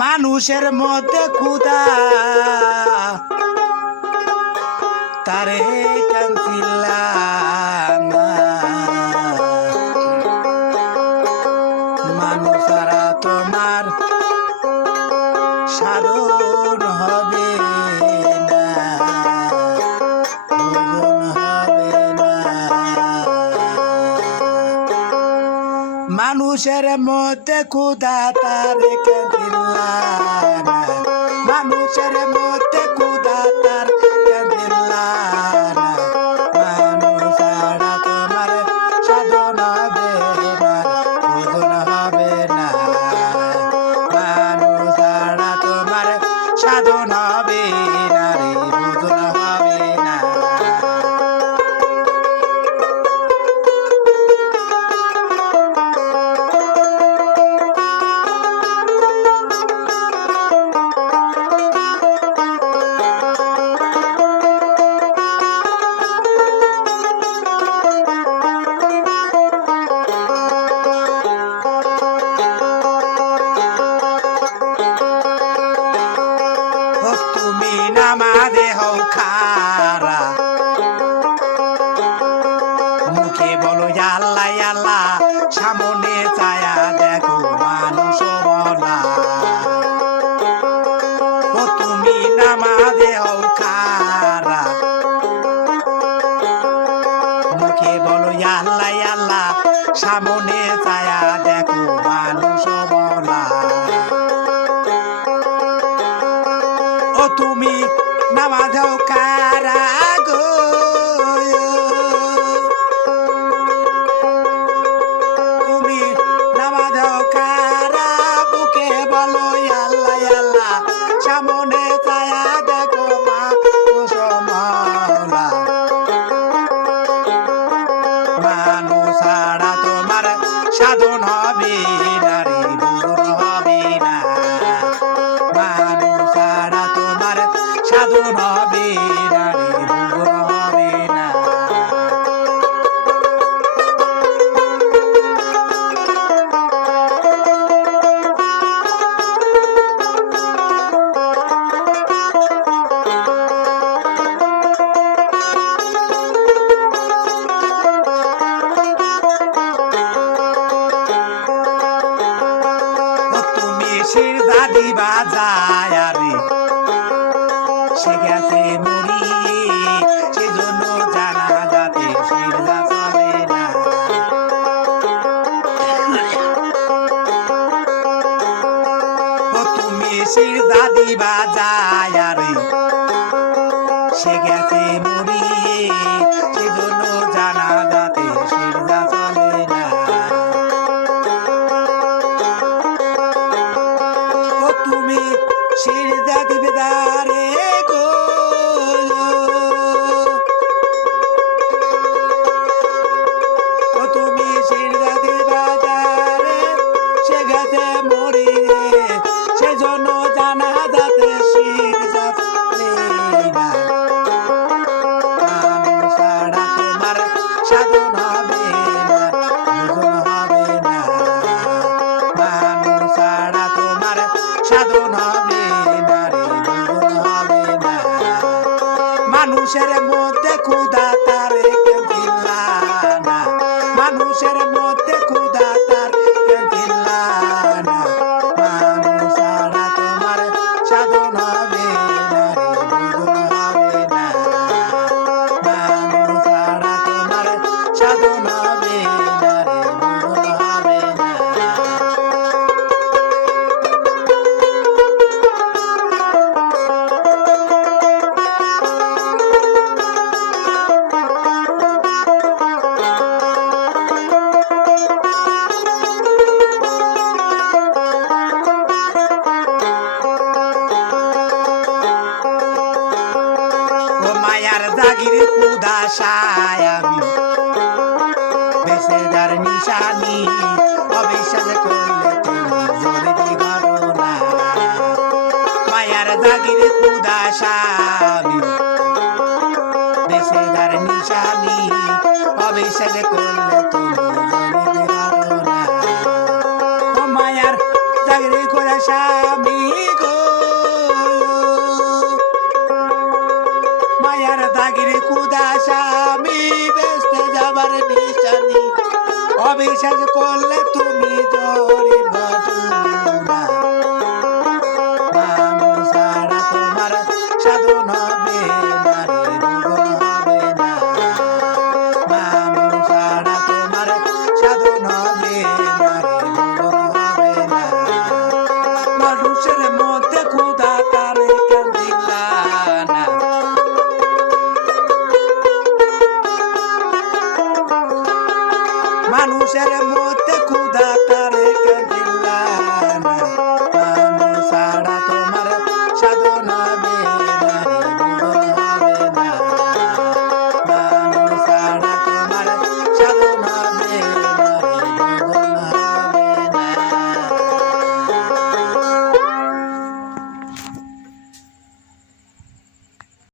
মানুষের মধ্যে ক্ষুধা তারে কান্তিলা মানুষ সারা তোমার সাধন হবে না, ভোজন হবে না। মানুষের মধ্যে ক্ষুধা তারে কান্তিলা না, মানুষের মধ্যে ক্ষুধা তার কান্তিলা না, মানুষ ছাড়া তোমার সাধন হবে না, ভোজন হবে না, মানুষ ছাড়া তোমার সাধন হবে না রে, ভোজন হবে না। তুমি নামাজে হও খারা, মুখে বলো আল্লাহ আল্লাহ, সামনে চায়া দেখো মানুষ বলা। ও তুমি নামাজে হও খারা, মুখে বলো আল্লাহ আল্লাহ, সামনে চায়া দেখো মানুষ বলা। ও তুমি নামাজ কারা গো, তুমি নামাজ কারা, বুকে বলো আল্লাহ আল্লাহ, সামনে ছায়া দেখো মানুষ মওলা। মানুষ ছাড়া তোমার সাধন হবে না রে, ভোজন হবে না, মানুষ ছাড়া তোমার সাধন হবে না রে, ভোজন হবে না। তুমি সিরদা দিবা যায় রে, সে গেছে মরিয়ে, সেজন্য জানা যাতে সিরদা চলে না। ও তুমি সিরদা দিবা যায় রে, সে গেছে মরিয়ে, সেজন্য জানা যাতে সিরদা চলে না। ও তুমি সিরদা দিবে দারে গো, ও তুমি সিরদা দিবা দারে, সে গেছে মরিয়ে, সেজন্য জানা যাতে সিরদা চলে না। মানুষ ছাড়া তোমার সাধন হবে না, ভোজন হবে না, মানুষ ছাড়া তোমার সাধন হবে না রে, ভোজন হবে না। মানুষের মধ্যে খুদাশায় আমি বেঁচে যার নিশানি অবিশ্বাস করলে তুমি জরুরি ঘটনা মায়ার জাগির খুদাশামি বেঁচে যার নিশানি অবিশ্বাস করলে তুমি জরুরি ঘটনা ও মায়ার জাগির খুদাশামি গো মায়ার জাগির খুদাশামি বেঁচে যাবার নিশানি অবিশ্বাস করলে তুমি